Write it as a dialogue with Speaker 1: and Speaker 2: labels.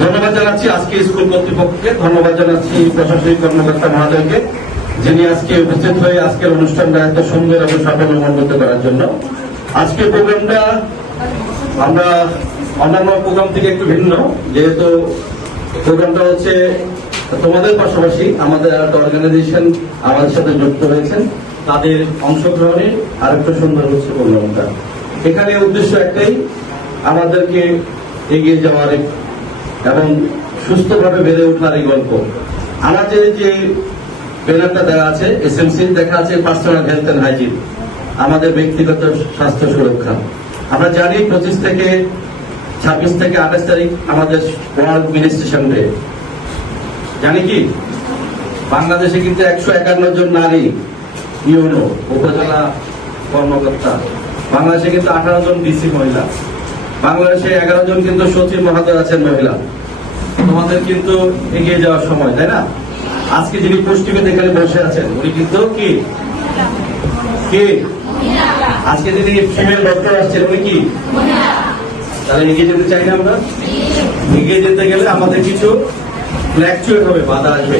Speaker 1: ধন্যবাদ জানাচ্ছি আজকে স্কুল কর্তৃপক্ষকে, ধন্যবাদ জানাচ্ছি প্রশাসনিক কর্মকর্তা মহোদয়কে, যিনি আজকে উপস্থিত হয়ে আজকের অনুষ্ঠানটা এত সুন্দর এবং সাফল্য মণ্ডিত করার জন্য। আজকে প্রোগ্রামটা আমরা অন্যান্য প্রোগ্রাম থেকে একটু ভিন্ন, যেহেতু প্রোগ্রামটা হচ্ছে তোমাদের পাশাপাশি আমাদের একটা অর্গানাইজেশন আমাদের সাথে যুক্ত হয়েছেন তাদের অংশগ্রহণে আরেকটু সুন্দর হচ্ছে প্রোগ্রামটা। এখানে উদ্দেশ্য একটাই, আমাদেরকে এগিয়ে যাওয়ার এবং সুস্থভাবে বেড়ে ওঠার এই গল্প। আমাদের যে ব্যানারটা দেওয়া আছে, এসএমসি দেখা আছে পার্সোনাল হেলথ এন্ড হাইজিন আমাদের ব্যক্তিগত স্বাস্থ্য সুরক্ষা। আমরা জানি পঁচিশ থেকে ছাব্বিশ থেকে আঠাশ তারিখ আমাদের ওয়ার্ল্ড মিনিস্ট্রেশন ডে। জানি কি? বাংলাদেশে কিন্তু একশো একান্ন জন নারী ইউনো, উপজেলা কর্মকর্তা। বাংলাদেশে কিন্তু আঠারো জন ডিসি মহিলা। বাংলাদেশে এগারো জন কিন্তু সচিব মহাদয় আছেন মহিলা। তোমাদের কিন্তু এগিয়ে যাওয়ার সময়, তাই না? আজকে যিনি পুষ্টিবিদ এখানে বসে আছেন, উনি কিন্তু কি? কি? আজকে যিনি ফিমেল ডক্টর আসছেন, উনি কি? তাহলে এগিয়ে যেতে চাই না আমরা? এগিয়ে যেতে গেলে আমাদের কিছু ফ্ল্যাকচুয়েট হবে, বাধা আসবে।